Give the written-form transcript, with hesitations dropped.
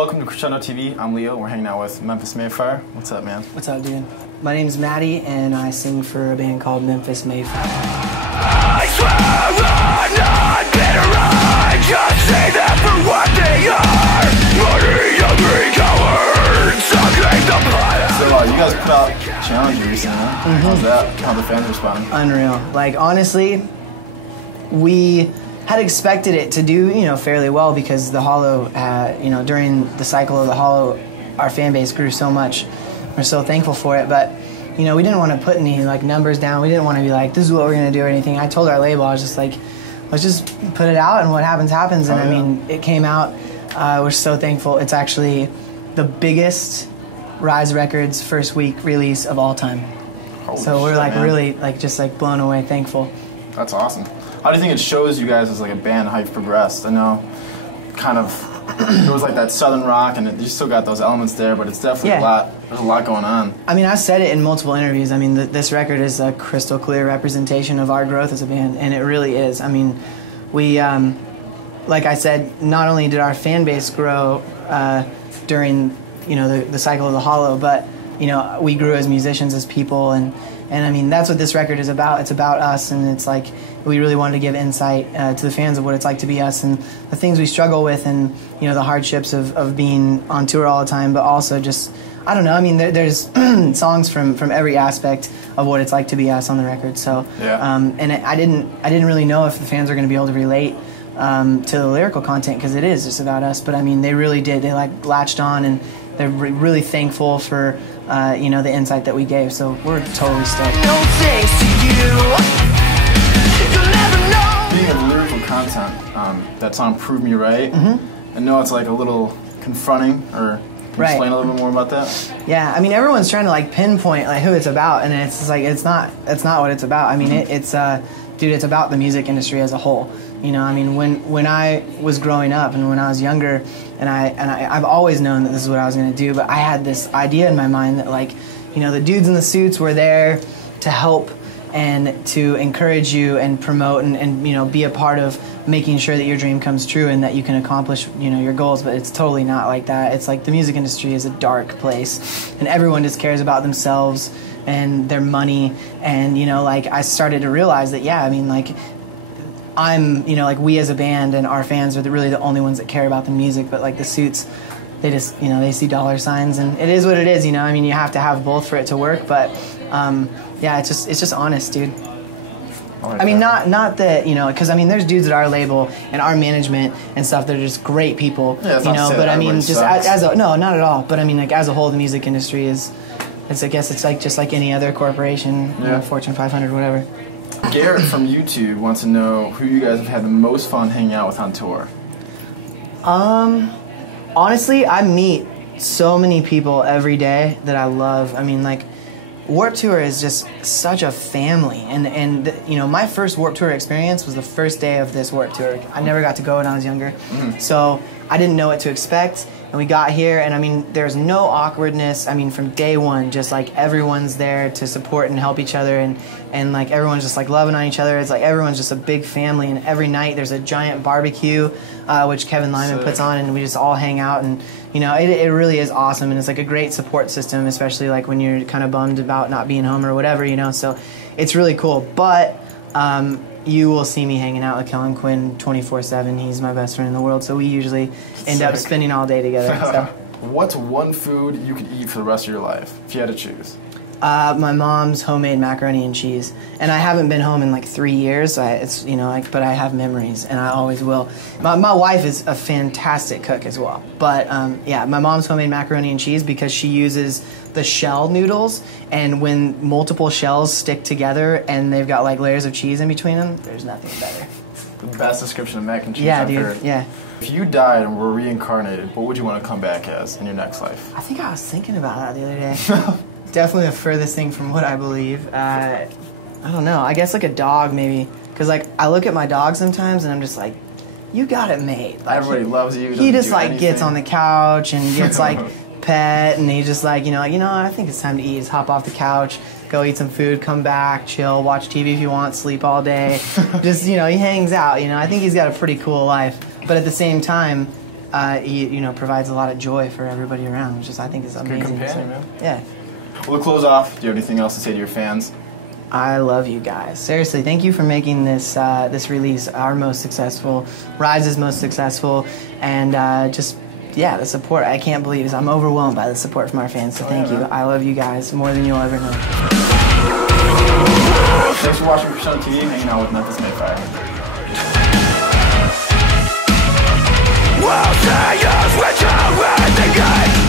welcome to Crescendo TV. I'm Leo. We're hanging out with Memphis Mayfire. What's up, man? What's up, dude? My name's Maddie, and I sing for a band called Memphis Mayfire. I swear I'm not bitter, I just say that for what they are. Bloody, hungry cowards, sucking the blood out. So you guys put out a challenge recently. How's that? How the fans respond? Unreal. Like, honestly, we had expected it to do, fairly well because the Hollow, during the cycle of the Hollow, our fan base grew so much. We're so thankful for it, but we didn't want to put any numbers down. We didn't want to be like, this is what we're gonna do or anything. I told our label, I was just like, let's just put it out and what happens happens. And I mean, it came out. We're so thankful. It's actually the biggest Rise Records first week release of all time. So we're really just blown away, thankful. That's awesome. How do you think it shows you guys as like a band how you've progressed? I know, kind of, it was like that southern rock, and you still got those elements there, but it's definitely a lot. There's a lot going on. I mean, I've said it in multiple interviews. I mean, this record is a crystal clear representation of our growth as a band, and it really is. I mean, we, like I said, not only did our fan base grow during the cycle of the Hollow, but we grew as musicians, as people, and I mean, that's what this record is about. It's about us, and it's like we really wanted to give insight to the fans of what it's like to be us and the things we struggle with, and the hardships of being on tour all the time, but also just, I don't know, I mean, there's songs from every aspect of what it's like to be us on the record. So and I didn't really know if the fans were going to be able to relate to the lyrical content, because it is just about us, but I mean, they really did. They latched on, and they're really thankful for the insight that we gave, so we're totally stoked. No thanks to you. You'll never know. Speaking of lyrical content, that song "Prove Me Right." I know it's like a little confronting, or can you explain a little bit more about that? Yeah, I mean, everyone's trying to pinpoint who it's about, and it's like it's not what it's about. I mean, it's about the music industry as a whole. I mean, when I was growing up and when I was younger, and I've always known that this is what I was going to do, but I had this idea in my mind that the dudes in the suits were there to help and to encourage you and promote and be a part of making sure that your dream comes true and that you can accomplish your goals. But it's totally not like that. It's like the music industry is a dark place, and everyone just cares about themselves and their money. And I started to realize that I'm, we as a band and our fans are really the only ones that care about the music, but the suits, they just, they see dollar signs, and it is what it is, I mean, you have to have both for it to work, but, yeah, it's just honest, dude. I mean, not that, because, I mean, there's dudes at our label and our management and stuff that are just great people, but I mean, just no, not at all, but I mean, as a whole, the music industry I guess it's just like any other corporation, Fortune 500, whatever. Garrett from YouTube wants to know who you guys have had the most fun hanging out with on tour. Honestly, I meet so many people every day that I love. I mean, Warped Tour is just such a family, and my first Warped Tour experience was the first day of this Warped Tour. I never got to go when I was younger, so I didn't know what to expect. And we got here, and I mean, there's no awkwardness. I mean, from day one, just everyone's there to support and help each other, and everyone's just loving on each other. It's everyone's just a big family, and every night there's a giant barbecue, which Kevin Lyman puts on, and we just all hang out, and it really is awesome, and it's a great support system, especially when you're kind of bummed about not being home or whatever, so it's really cool. But you will see me hanging out with Kellen Quinn 24/7. He's my best friend in the world, so we usually end up spending all day together. So. What's one food you could eat for the rest of your life, if you had to choose? My mom's homemade macaroni and cheese, and I haven't been home in 3 years. So but I have memories, and I always will. My wife is a fantastic cook as well, but yeah, my mom's homemade macaroni and cheese, because she uses the shell noodles, and when multiple shells stick together and they've got layers of cheese in between them, there's nothing better. The best description of mac and cheese I've heard. Yeah. If you died and were reincarnated, what would you want to come back as in your next life? I think I was thinking about that the other day. Definitely the furthest thing from what I believe. I don't know. I guess a dog, maybe. Because I look at my dog sometimes and I'm just you got it made. Everybody loves you. He just gets on the couch and gets pet, and he just I think it's time to eat. Just hop off the couch, go eat some food, come back, chill, watch TV if you want, sleep all day. Just he hangs out. I think he's got a pretty cool life. But at the same time, you know, provides a lot of joy for everybody around, which is, I think, is amazing. Good companion, man. Yeah. Well, to close off, do you have anything else to say to your fans? I love you guys. Seriously, thank you for making this this release our most successful, Rise's most successful, and just, yeah, the support. I can't believe it. I'm overwhelmed by the support from our fans, so thank you. I love you guys more than you'll ever know. Thanks for watching Percent TV and hanging out with Memphis Mayfire. We'll see us return with the game.